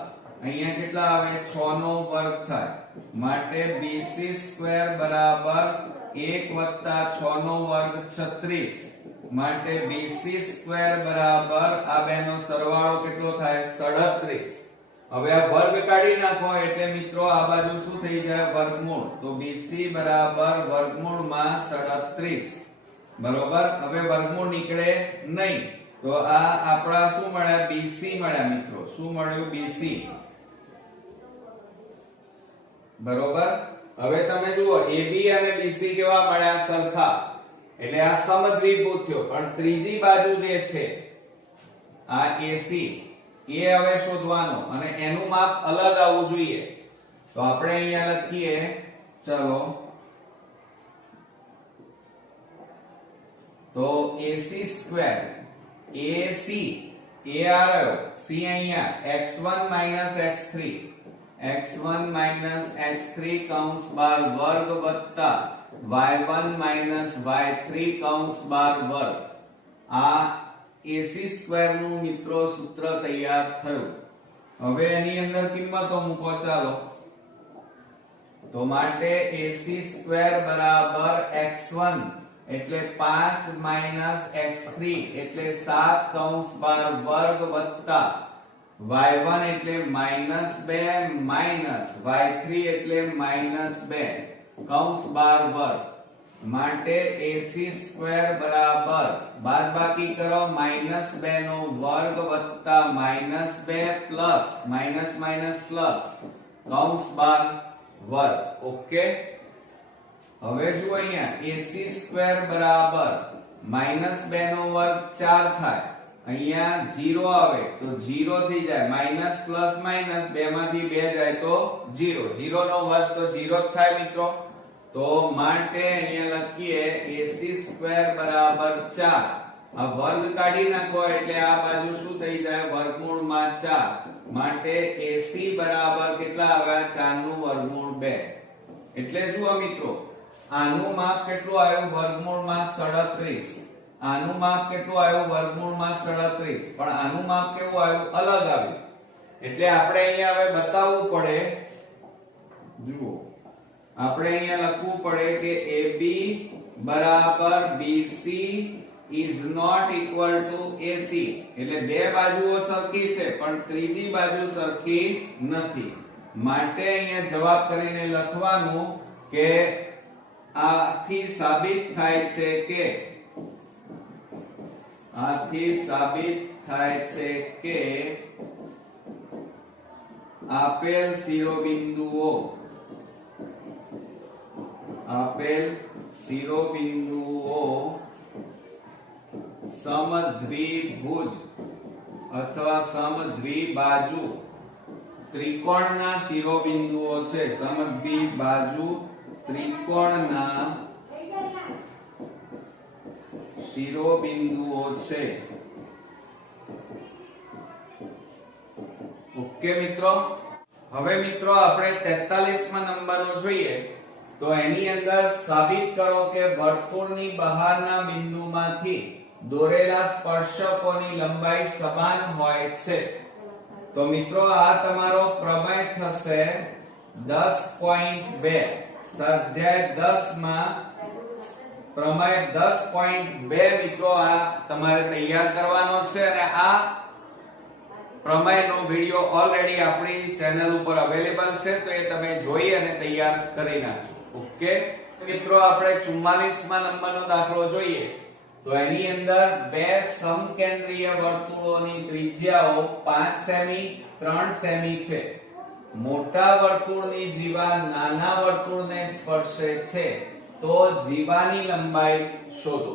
અહીંયા કેટલા આવે? 6 નો વર્ગ થાય. માટે BC² બરાબર 1 વત્તા 6 નો વર્ગ 36. માટે BC² બરાબર આ બેનો સરવાળો કેટલો થાય? 37. હવે આ વર્ગ કાઢી નાખો એટલે મિત્રો આ બાજુ શું થઈ જાય? વર્ગમૂળ. તો BC બરાબર વર્ગમૂળમાં 37. બરોબર. હવે વર્ગમૂળ નીકળે નહીં તો આ આપણા શું મળ્યા? BC મળ્યા મિત્રો. શું મળ્યું? BC. બરોબર. હવે તમે જુઓ AB અને BC કેવા મળ્યા? સરખા. એટલે આ સમદ્વિભુજ થયો. પણ ત્રીજી બાજુ જે છે આ AC એ હવે શોધવાનો અને એનું માપ અલગ આવવું જોઈએ. તો આપણે અહીંયા લખીએ. ચલો, તો AC². AC એ આવ્યો, C અહીંયા x1 x3 કૌંસ બાર વર્ગ વત્તા y1 y3 કૌંસ બાર વર્ગ. આ AC² નું મિત્રો સૂત્ર તૈયાર થયું. હવે એની અંદર કિંમતો મૂકો. ચાલો, તો માટે AC² બરાબર x1 એટલે 5 x3 એટલે 7 કૌંસ બાર વર્ગ વત્તા y1 એટલે -2 માઈનસ y3 એટલે -2 કૌંસ બાર વર્ગ. માટે AC² બરાબર બાદબાકી કરો -2 નો વર્ગ વત્તા -2 પ્લસ પ્લસ કૌંસ બાર વર્ગ. ઓકે. હવે જુઓ અહીંયા AC² બરાબર -2 નો વર્ગ 4 થાય. અહીંયા 0 આવે તો 0 થઈ જાય. માઈનસ પ્લસ માઈનસ 2 માંથી 2 જાય તો 0. 0 નો વર્ગ તો 0 જ થાય મિત્રો. તો માટે અહીંયા લખીએ AC² બરાબર 4. આ વર્ગ કાઢી નાખો એટલે આ બાજુ શું થઈ જાય? વર્ગમૂળમાં 4. માટે AC બરાબર કેટલા આવ્યા? 4 નું વર્ગમૂળ 2. એટલે જુઓ મિત્રો આનું માપ કેટલું આવ્યું? વર્ગમૂળમાં 37. આનું માપ કેટલું આવ્યું? વર્ગમૂળમાં 37. પણ આનું માપ કેવું આવ્યું? અલગ આવ્યું. એટલે આપણે અહીંયા હવે બતાવવું પડે. જુઓ, આપણે અહીંયા લખવું પડે કે AB બરાબર BC is not equal to AC. એટલે બે બાજુઓ સરખી છે પણ ત્રીજી બાજુ સરખી નથી. માટે અહીંયા જવાબ કરીને લખવાનું કે આથી સાબિત થાય છે કે આપેલ શિરોબિંદુઓ સમદ્વિભુજ અથવા સમદ્વિબાજુ ત્રિકોણના શિરોબિંદુઓ છે. સમદ્વિબાજુ ત્રિકોણના શિરોબિંદુઓ છે. ઓકે મિત્રો, હવે મિત્રો આપણે 43મા નંબરનો જોઈએ. તો એની અંદર સાબિત કરો કે વર્તુળની બહારના બિંદુમાંથી દોરેલા સ્પર્શકોની લંબાઈ સમાન હોય છે. તો મિત્રો આ તમારો પ્રમેય થશે 10.2. સ્વાધ્યાય 10 માં પ્રમેય 10.2 મિત્રો આ તમારે તૈયાર કરવાનો છે અને આ પ્રમેયનો વિડિયો ઓલરેડી આપણી ચેનલ ઉપર અવેલેબલ છે, તો એ તમે જોઈ અને તૈયાર કરી નાખજો. ઓકે મિત્રો, આપણે 44મા નંબરનો દાખલો જોઈએ. તો એની અંદર બે સમકેન્દ્રીય વર્તુળોની ત્રિજ્યાઓ 5 સેમી 3 સેમી છે. મોટા વર્તુળની જીવા નાના વર્તુળને સ્પર્શે છે, તો જીવાની લંબાઈ શોધો.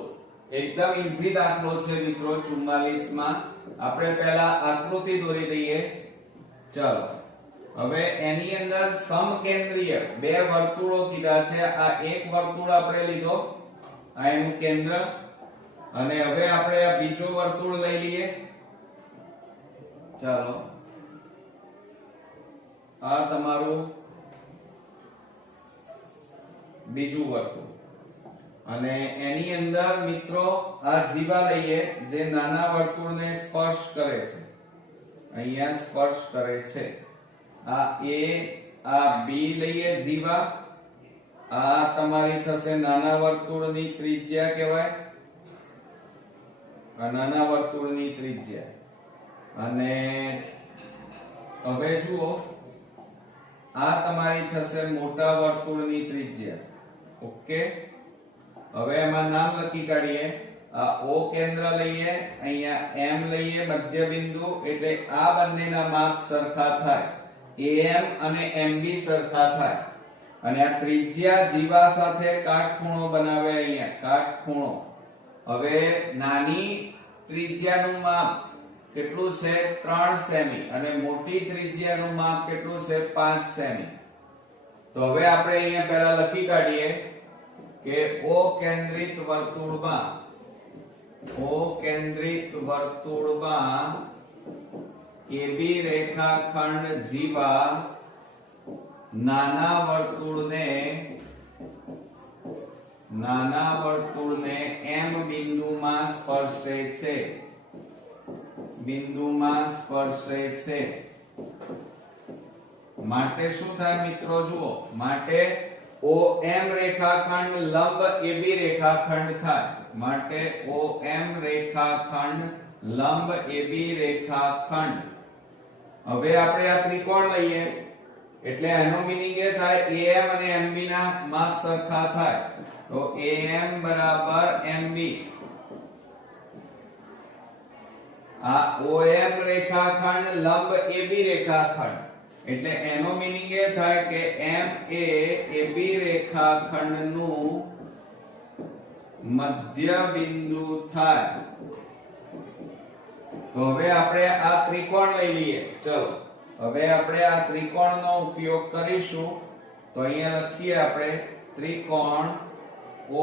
એકદમ ઈઝી દાખલો છે મિત્રો. 44માં આપણે પહેલા આકૃતિ દોરી દઈએ. ચાલો, હવે એની અંદર સમકેન્દ્રીય બે વર્તુળો કીધા છે. આ એક વર્તુળ આપણે લીધો, આ એનું કેન્દ્ર, અને હવે આપણે આ બીજો વર્તુળ લઈ લઈએ. ચાલો, આ તમારું બીજું વર્તુળ, અને એની અંદર મિત્રો આ જીવા લઈએ જે નાના વર્તુળને સ્પર્શ કરે છે. અહીંયા સ્પર્શ કરે છે. આ A, આ B લઈએ જીવા. આ તમારી થશે નાના વર્તુળની ત્રિજ્યા કહેવાય, આ નાના વર્તુળની ત્રિજ્યા. અને હવે જુઓ, આ તમારી થશે મોટા વર્તુળની ત્રિજ્યા. ઓકે, હવે એમાં નામ લખી કાઢીએ. આ O કેન્દ્ર લઈએ, અહીંયા M લઈએ મધ્ય બિંદુ, એટલે આ બંનેના માપ સરખા થાય. AM અને MB સરખા થાય. અને આ ત્રિજ્યા જીવા સાથે કાટખૂણો બનાવે. અહીંયા કાટખૂણો. હવે નાની ત્રિજ્યાનું માપ કેટલું છે? 3 સેમી. અને મોટી ત્રિજ્યાનું માપ કેટલું છે? 5 સેમી. તો હવે આપણે અહીંયા પહેલા લખી કાઢીએ કે O કેન્દ્રિત વર્તુળમાં AB રેખાખંડ જીવા નાના વર્તુળને M બિંદુમાં સ્પર્શે છે. માટે શું થાય મિત્રો? જુઓ, માટે OM રેખાખંડ લંબ AB રેખાખંડ થાય. માટે OM રેખાખંડ લંબ AB રેખાખંડ. હવે આપણે આ ત્રિકોણ લઈએ, એટલે એનો મીનિંગ એ થાય AM અને MB ના માપ સરખા થાય. તો AM બરાબર MB. આ OM રેખાખંડ લંબ AB રેખાખંડ, એટલે એનો મીનિંગ એ થાય કે M એ AB રેખાખંડનું મધ્ય બિંદુ થાય. તો હવે આપણે આ ત્રિકોણ લઈ લઈએ. ચલો, હવે આપણે આ ત્રિકોણનો ઉપયોગ કરીશું. તો અહીંયા લખીએ આપણે ત્રિકોણ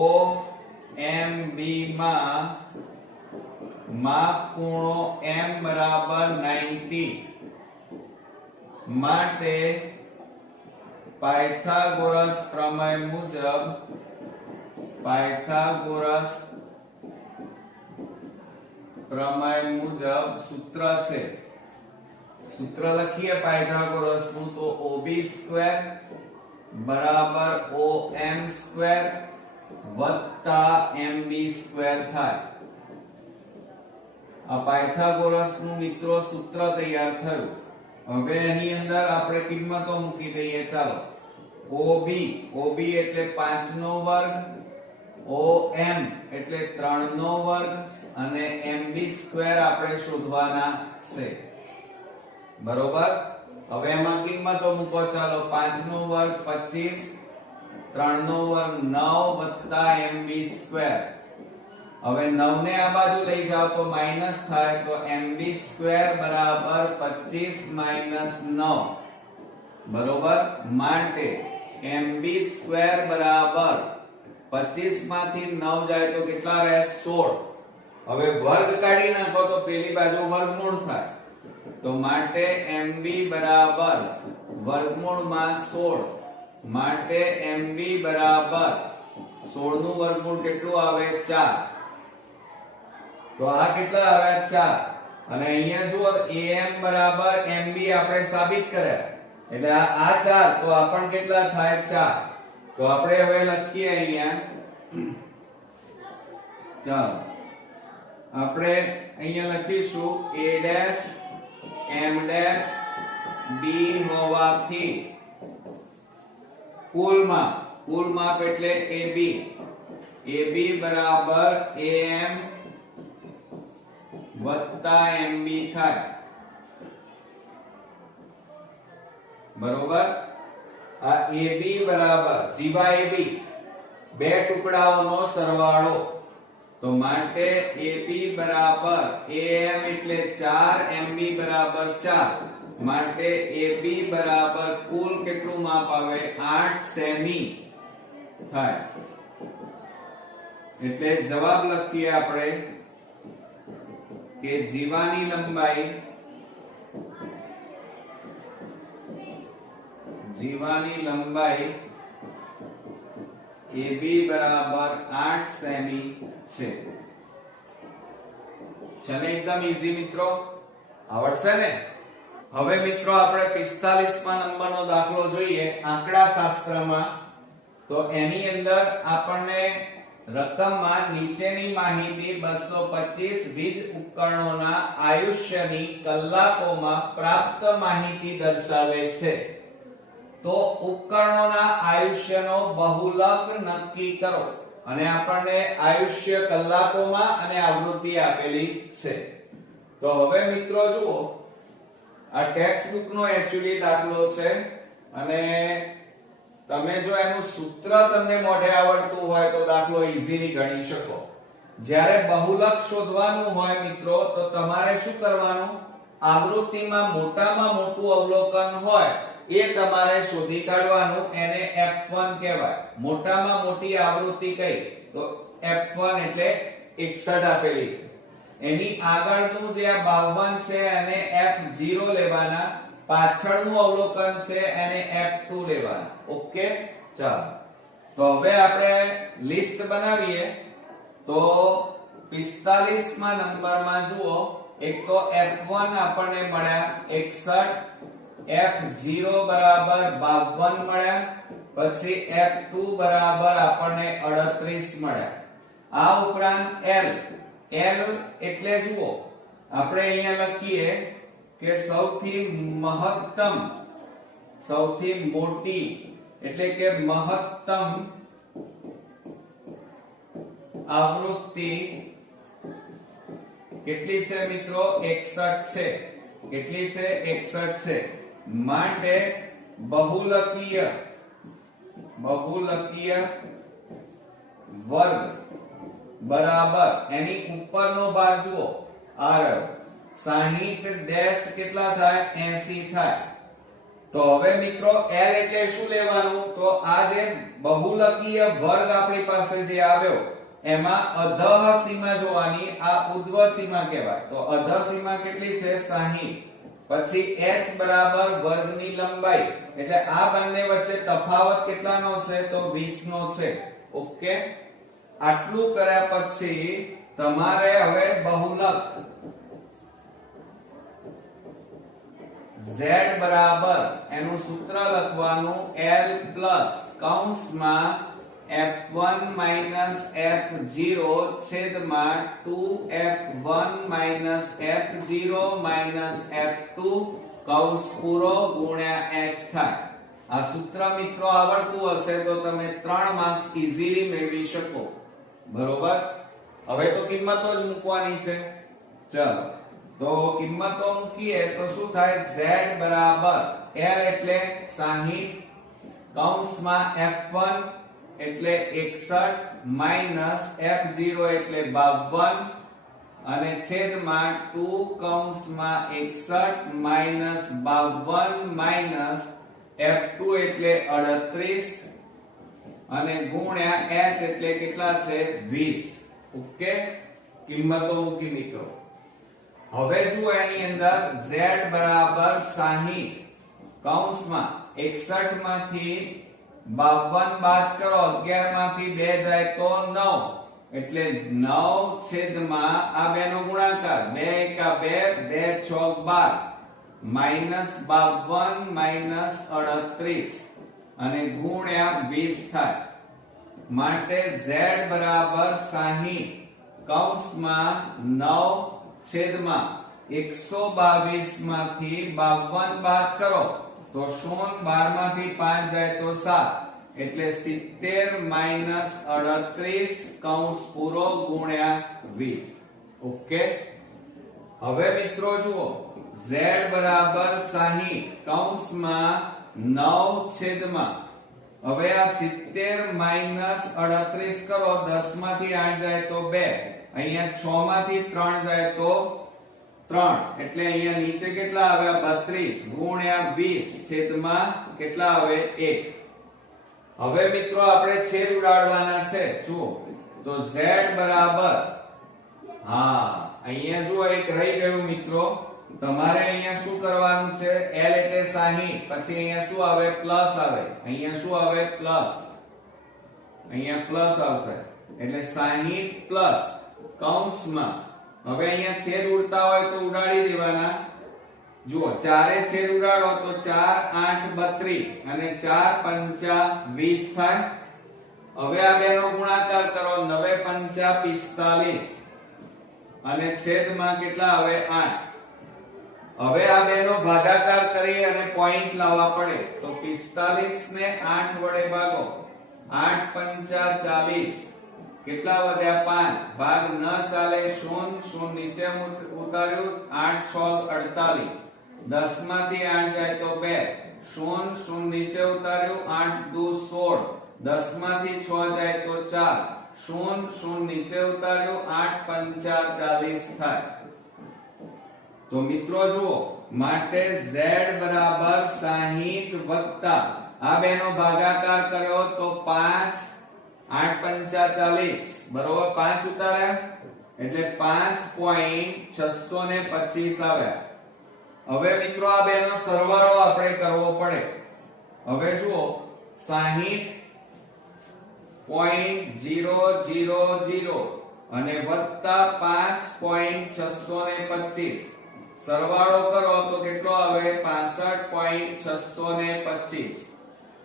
OMB માં માપ ખૂણો M બરાબર 90. માટે પાયથાગોરસ પ્રમેય મુજબ પ્રમેય મુજબ સૂત્ર છે, સૂત્ર લખીએ પાયથાગોરસ નું, તો OB સ્ક્વેર બરાબર OM સ્ક્વેર વત્તા MB સ્ક્વેર થાય. આ પાયથાગોરસ નું મિત્રો સૂત્ર તૈયાર થયું. હવે એની અંદર આપણે કિંમતો મૂકી દઈએ. ચાલો, OB એટલે 5 નો વર્ગ, OM એટલે 3 નો વર્ગ અને MB સ્ક્વેર આપણે શોધવાના છે. બરોબર. હવે એમાં કિંમતો મૂકો. ચાલો, 5 નો વર્ગ 25, 3 નો વર્ગ 9 વત્તા MB સ્ક્વેર. હવે 9 ને આ બાજુ લઈ જાઓ તો માઈનસ થાય, તો MB સ્ક્વેર બરાબર 25 માઈનસ 9. બરોબર. માટે MB સ્ક્વેર બરાબર 25 માંથી 9 જાય તો કેટલા રહે? 16. હવે વર્ગ કાઢી નાખો તો પેલી બાજુ વર્ગમૂળ થાય, તો માટે MB બરાબર વર્ગમૂળમાં 16. માટે MB બરાબર 16 નું વર્ગમૂળ કેટલું આવે? 4. તો આ કેટલા આવે? 4. અને અહીંયા જુઓ, AM બરાબર MB આપણે સાબિત કર્યા, એટલે આ 4, તો આ પણ કેટલા થાય? 4. તો આપણે હવે લખીએ અહીંયા. ચાલો, આપણે અહીંયા લખીશું A dash M dash B હોવાથી કુલ માપ એટલે AB બરાબર AM વત્તા MB થાય. બરોબર. આ AB બરાબર G by AB, બે ટુકડાઓનો સરવાળો, તો માટે AB બરાબર AM એટલે 4, MB બરાબર 4. માટે AB બરાબર કુલ કેટલું માપ આવે? 8 સેમી થાય. એટલે જવાબ લખીએ આપણે કે જીવાની લંબાઈ AB બરાબર 8 સેમી છે. ચલે, એકદમ ઈઝી મિત્રો, આવડશે ને? હવે મિત્રો આપણે 45મા નંબરનો દાખલો જોઈએ આંકડા શાસ્ત્રમાં. તો એની અંદર આપણને રકમમાં નીચેની માહિતી 225 વીજ ઉપકરણોના આયુષ્યની કલાકોમાં પ્રાપ્ત માહિતી દર્શાવે છે. તો ઉપકરણોના આયુષ્યનો બહુલક નક્કી કરો, અને આપણને આયુષ્ય કલાકોમાં અને આવૃત્તિ આપેલી છે. તો હવે મિત્રો જુઓ, આ ટેક્સ્ટ બુક નો એક્ચ્યુઅલી દાખલો છે, અને તમે જો એનું સૂત્ર તમને મોઢે આવડતું હોય તો દાખલો ઈઝીલી ગણી શકો. જ્યારે બહુલક શોધવાનું હોય મિત્રો, તો તમારે શું કરવાનું? આવૃત્તિમાં મોટામાં મોટું અવલોકન હોય એ તમારે શોધી કાઢવાનું. એને F1 કહેવાય. મોટામાં મોટી આવૃત્તિ કઈ? તો F1 એટલે 61 આપેલી છે. એની આગળનું જે આ 52 છે એને F0 લેવાના, પાછળનું અવલોકન છે એને F2 લેવાના. ઓકે, ચાલો. તો હવે આપણે લિસ્ટ બનાવીએ. તો 45મા નંબરમાં જુઓ, એક તો F1 આપણને મળ્યા 61, F0 બરાબર 52 મળ્યા, પછી F2 બરાબર આપણને 38 મળ્યા. આ ઉપરાંત L એટલે જુઓ, આપણે અહીંયા લખીએ કે સૌથી મહત્તમ, સૌથી મોટી એટલે કે મહત્તમ આવૃત્તિ કેટલી છે મિત્રો? 61 છે. કેટલી છે? 61 છે. માટે બહુલકીય વર્ગ બરાબર એની ઉપરનો ભાગ જુઓ, આ રહ્યો 60 ડેશ કેટલા થાય? 80 થાય. તો હવે મિત્રો L એટલે શું લેવાનું? તો આ જે બહુલકીય વર્ગ આપણી પાસે જે આવ્યો એમાં અધઃ સીમા જોવાની, આ ઉર્ધ્વ સીમા કહેવાય. તો અધઃ સીમા કેટલી છે? 60. પછી h બરાબર વર્ગની લંબાઈ, એટલે આ બંને વચ્ચે તફાવત કેટલાનો છે? તો 20 નો છે. ઓકે, આટલું કર્યા પછી તમારે હવે બહુલક z બરાબર એનું સૂત્ર લખવાનું l પ્લસ કૌંસમાં f1 માઈનસ f0 છેદમાં 2f1 minus f0 minus f2 કૌંસ પૂરો ગુણ્યા h થાય. આ સૂત્ર મિત્રો આવડતું હશે તો તમે 3 માર્ક્સ ઈઝીલી મેળવી શકો. બરોબર. હવે તો કિંમતો જ મૂકવાની છે. ચાલો તો કિંમતો મૂકીએ તો શું થાય? z બરાબર l એટલે 60 કૌંસમાં f1 એટલે 61 માઈનસ f0 એટલે 52 અને છેદમાં 2 કૌંસમાં 61 માઈનસ 52 માઈનસ f2 એટલે 38 અને ગુણ્યા h એટલે કેટલા છે? 20. ઓકે, કિંમતો મૂકી મિત્રો. હવે જુઓ એની અંદર z બરાબર 60 કૌંસમાં 61 માંથી 52 બાદ કરો, 11 માંથી 2 જાય તો 9 એટલે 9 છેદમાં આ બે નો ગુણાકાર 2 એકા 2 2 6 12 માઈનસ 52 માઈનસ 38 અને ગુણ્યા 20 થાય. માટે z બરાબર 60 કૌંસમાં 9 છેદમાં 122 માંથી 52 બાદ કરો તો 0 12 માંથી 5 જાય તો 7 એટલે 70 માઈનસ 38 કૌંસ પૂરો ગુણ્યા 20. ઓકે, હવે મિત્રો જુઓ z બરાબર 60 કૌંસમાં 9 છેદમાં હવે આ 70 માઈનસ 38 કરો, 10 માંથી 8 જાય તો 2, અહીંયા 6 માંથી 3 જાય તો 3 એટલે અહીંયા નીચે કેટલા આવ્યા? 32 ગુણ્યા 20 છેદમાં કેટલા આવે? 1. હવે મિત્રો આપણે છેદ ઉડાડવાના છે. જુઓ તો z બરાબર અહીંયા જુઓ એક રહી ગયું મિત્રો. તમારે અહીંયા શું કરવાનું છે? l એટલે 60 પછી અહીંયા શું આવે? પ્લસ આવે. અહીંયા શું આવે? પ્લસ. અહીંયા પ્લસ આવશે એટલે 60 પ્લસ કૌંસમાં હવે અહીંયા છેદ ઉડતા હોય તો ઉડાડી દેવાના. જુઓ ચારે છેદ ઉડાડો તો 4 8 32 અને 4 5 20 થાય. હવે આ બેનો ગુણાકાર કરો, 9 5 45 અને છેદમાં કેટલા આવે? 8. હવે આ બેનો ભાગાકાર કરી અને પોઈન્ટ લાવવા પડે તો 45 ને 8 વડે ભાગો, 8 5 40 કેટલા વધ્યા? 5. ભાગ ન ચાલે, 0 0 નીચે ઉતાર્યું, 8 6 48 10 માંથી 8 જાય તો 2, 0 0 નીચે ઉતાર્યું, 8 2 16 10 માંથી 6 જાય તો 4, 0 0 નીચે ઉતાર્યું, 8 5 40 થાય. તો મિત્રો જુઓ માટે z બરાબર 60 વત્તા આ બેનો ભાગાકાર કર્યો તો 5 8 5 40 બરોબર 5 ઉતાર્યા એટલે 5.625 આવ્યા. હવે મિત્રો આ બેનો સરવાળો આપણે કરવો પડે. હવે જુઓ 60.000 અને વત્તા 5.625 સરવાળો કરો તો કેટલો આવે? 65.625.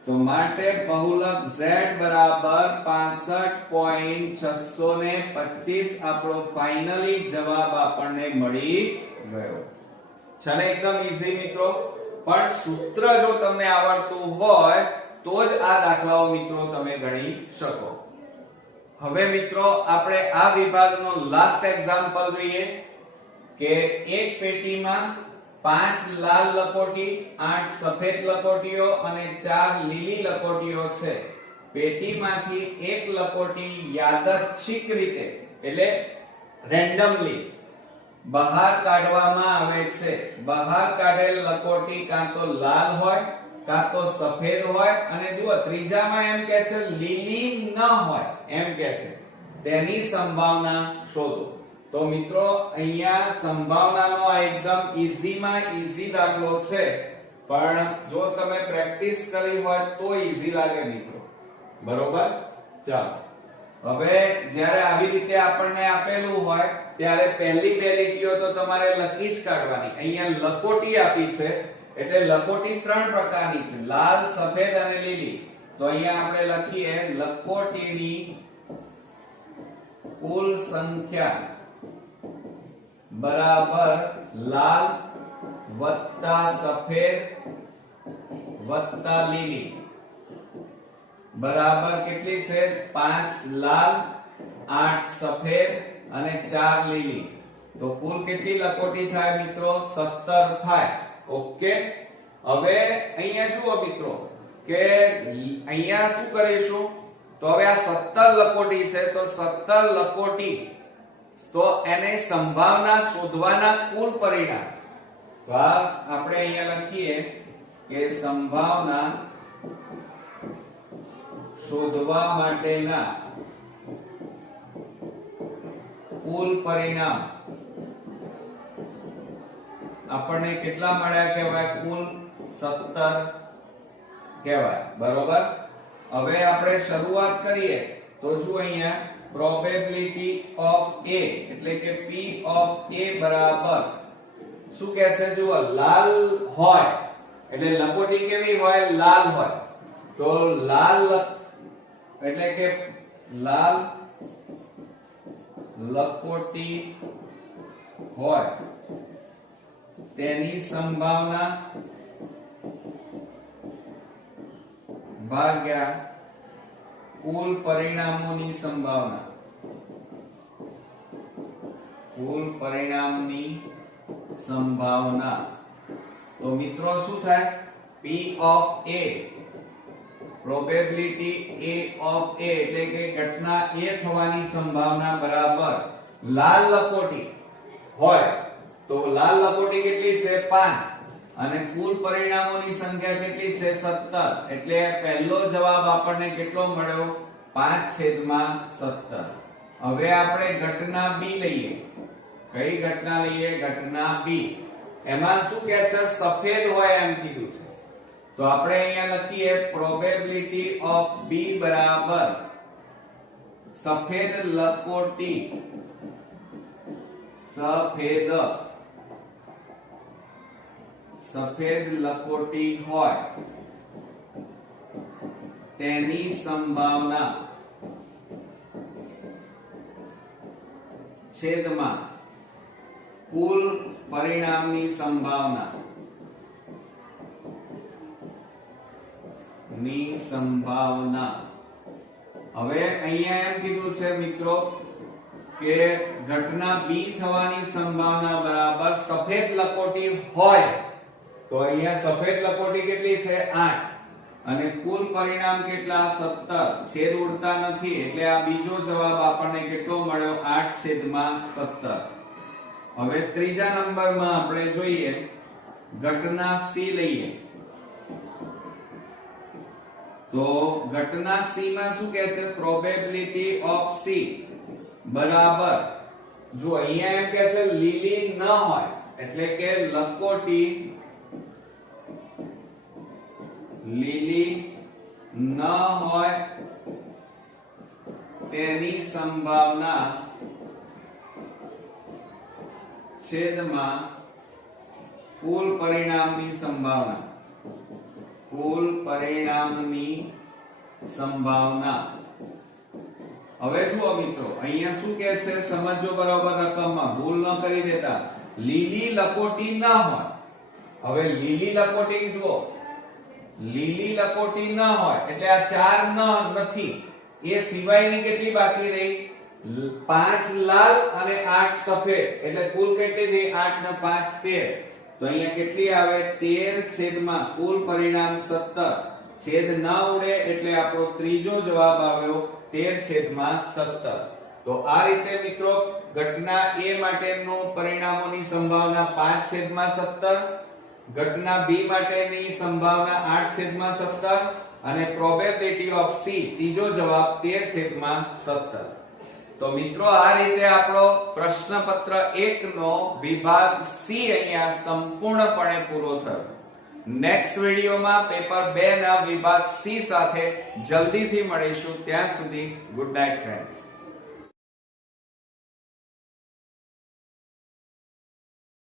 તો માટે બહુલક z બરાબર 65.625 આપણો ફાઇનલી જવાબ આપણને મળી ગયો. ચાલે એકદમ ઈઝી મિત્રો. પણ સૂત્ર જો તમને આવડતું હોય તો જ આ દાખલાઓ મિત્રો તમે ગણી શકો. હવે મિત્રો આપણે આ વિભાગનો લાસ્ટ એક્ઝામ્પલ જોઈએ કે એક પેટીમાં 5 લાલ લકોટી, 8 સફેદ લકોટીઓ અને 4 લીલી લકોટીઓ છે. પેટીમાંથી એક લકોટી યાદચ્છિક રીતે એટલે રેન્ડમલી બહાર કાઢવામાં આવે છે. બહાર કાઢેલ લકોટી કાં તો લાલ હોય કાં તો સફેદ હોય અને જુઓ ત્રીજામાં એમ કહે છે લીલી ન હોય એમ કહે છે. તેની સંભાવના શોધો. તો મિત્રો અહીંયા સંભાવનાનો આ એકદમ ઈઝીમાં ઈઝી દાખલો છે, પણ જો તમે પ્રેક્ટિસ કરી હોય તો ઈઝી લાગે મિત્રો. બરોબર? ચાલો હવે જ્યારે આવી રીતે આપણને આપેલું હોય ત્યારે પહેલી બે લીટીઓ તો તમારે લખી જ કાઢવાની. અહીંયા લકોટી આપી છે એટલે લકોટી ત્રણ પ્રકારની છે, લાલ, સફેદ અને લીલી. તો અહીંયા આપણે લખીએ લકોટીની કુલ સંખ્યા બરાબર લાલ વત્તા સફેદ વત્તા લીલી બરાબર કેટલી છે? 5 લાલ, 8 સફેદ અને 4 લીલી. તો કુલ કેટલી લકોટી થાય મિત્રો? 17 થાય. ઓકે. હવે અહીંયા જુઓ મિત્રો કે અહીંયા શું કરીશું? તો હવે આ 17 લકોટી છે, તો 17 લકોટી તો એને સંભાવના શોધવાના કુલ પરિણામ. તો આપણે અહીંયા લખીએ કે સંભાવના શોધવા માટેના કુલ પરિણામ આપણને કેટલા મળ્યા કહેવાય? કુલ 17 કહેવાય. બરોબર. હવે આપણે શરૂઆત કરીએ તો જો અહીંયા પ્રોબેબિલિટી ઓફ A એટલે કે P ઓફ A બરાબર શું કહે છે? જુઓ, લાલ હોય એટલે લકોટી કેવી હોય? લાલ હોય. તો લાલ એટલે કે લાલ લકોટી હોય તેની સંભાવના ભાગ્યા કુલ પરિણામોની સંભાવના. કુલ પરિણામની સંભાવના. તો મિત્રો શું થાય? P of A probability A of A એટલે કે ઘટના A થવાની સંભાવના બરાબર લાલ લકોટી હોય તો લાલ લકોટી કેટલી છે? 5 અને કુલ પરિણામોની સંખ્યા કેટલી છે? 17. એટલે પહેલો જવાબ આપણને કેટલો મળ્યો? 5/17. હવે આપણે ઘટના B લઈએ. કઈ ઘટના લઈએ? ઘટના B. એમાં શું કહે છે? સફેદ હોય એમ કીધું છે. તો આપણે અહીંયા લખીએ પ્રોબેબિલિટી ઓફ B બરાબર સફેદ લકોટી સફેદ લકોટી હોય તેની સંભાવના છેદમાં કુલ પરિણામની સંભાવના ની સંભાવના. હવે અહીંયા એમ કીધું છે મિત્રો કે ઘટના B થવાની સંભાવના બરાબર સફેદ લકોટી હોય તો અહીંયા સફેદ લકોટી કેટલી છે? 8 અને કુલ પરિણામ કેટલા? 17. છેદ ઉડતા નથી એટલે આ બીજો જવાબ આપણને કેટલો મળ્યો? 8/17. હવે ત્રીજા નંબરમાં આપણે જોઈએ ઘટના C લઈએ. તો ઘટના C માં શું કહે છે? પ્રોબેબિલિટી ઓફ C બરાબર જો અહીંયા એમ કહે છે લીલી ન હોય એટલે કે લકોટી લીલી ન હોય તેની સંભાવના છેદમાં કુલ પરિણામની સંભાવના. કુલ પરિણામની સંભાવના. હવે જુઓ મિત્રો અહીંયા શું કહે છે? સમજો બરાબર રકમમાં ભૂલ ન કરી દેતા. લીલી લકોટી ન હોય. હવે લીલી લકોટી જુઓ, લીલી લકોટી ન હોય એટલે આ 4 નથી. એ સિવાયની કેટલી બાકી રહી? 5 લાલ અને 8 સફેદ એટલે કુલ કેટલી થઈ? 8 ને 5 13. તો અહીંયા કેટલી આવે? 13 છેદમાં કુલ પરિણામ 17. છેદ ના ઉડે એટલે આપણો ત્રીજો જવાબ આવ્યો 13/17. તો આ રીતે મિત્રો ઘટના A માટેનું પરિણામોની સંભાવના 5/17, ઘટના B માટેની સંભાવના 8/17 અને પ્રોબેબિલિટી ઓફ C ત્રીજો જવાબ 13/17. તો મિત્રો આ રીતે આપણો પ્રશ્નપત્ર 1 નો વિભાગ C અહીંયા સંપૂર્ણપણે પૂરો થયો. નેક્સ્ટ વિડીયોમાં પેપર 2 ના વિભાગ સી સાથે જલ્દીથી મળીશું. ત્યાં સુધી ગુડ નાઇટ ફ્રેન્ડ્સ.